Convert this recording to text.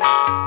Bye.